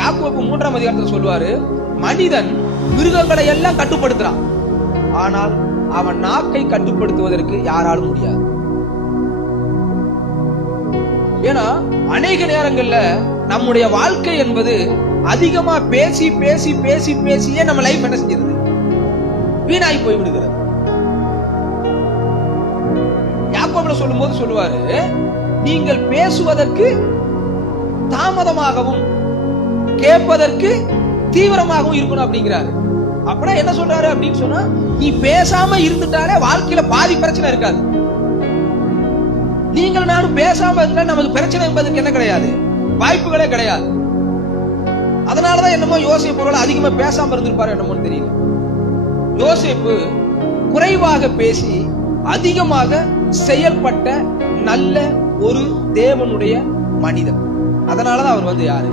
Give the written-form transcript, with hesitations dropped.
யாக்கோபு 3ஆம் அதிகாரத்தில் சொல்லுவாரு, மனிதன் மிருகங்களை எல்லாம் கட்டுப்படுத்துறான், ஆனால் அவன் நாக்கை கட்டுப்படுத்துவதற்கு யாராலும் முடியாது. ஏன்னா அநேக நேரங்கள்ல நம்முடைய வாழ்க்கை என்பது அதிகமா பேசி பேசி பேசி பேசியே நம்ம லைஃப் என்ன செஞ்சிருது, வீணாய் போய் விடுகிறது. யாக்கோபுல சொல்லும் போது சொல்லுவாரு, நீங்கள் பேசுவதற்கு தாமதமாகவும் கேட்பதற்கு தீவிரமாகவும் இருக்கணும் அப்படிங்கிறாரு. அப்படின்னா என்ன சொல்றாரு அப்படின்னு சொன்னா, நீ பேசாம இருந்துட்டாலே வாழ்க்கையில பாதி பிரச்சனை இருக்காது. நீங்கள் நானும் பேசாம இருந்தா நமக்கு பிரச்சனை என்பதற்கு என்ன கிடையாது, வாய்ப்புகளே கிடையாது. அதனாலதான் என்னமோ யோசேப்பு அதிகமா பேசாம இருந்திருப்பாரு என்னமோன்னு தெரியல. யோசேப்பு குறைவாக பேசி அதிகமாக செயல்பட்ட நல்ல ஒரு தேவனுடைய மனிதன். அதனாலதான் அவர் யாரு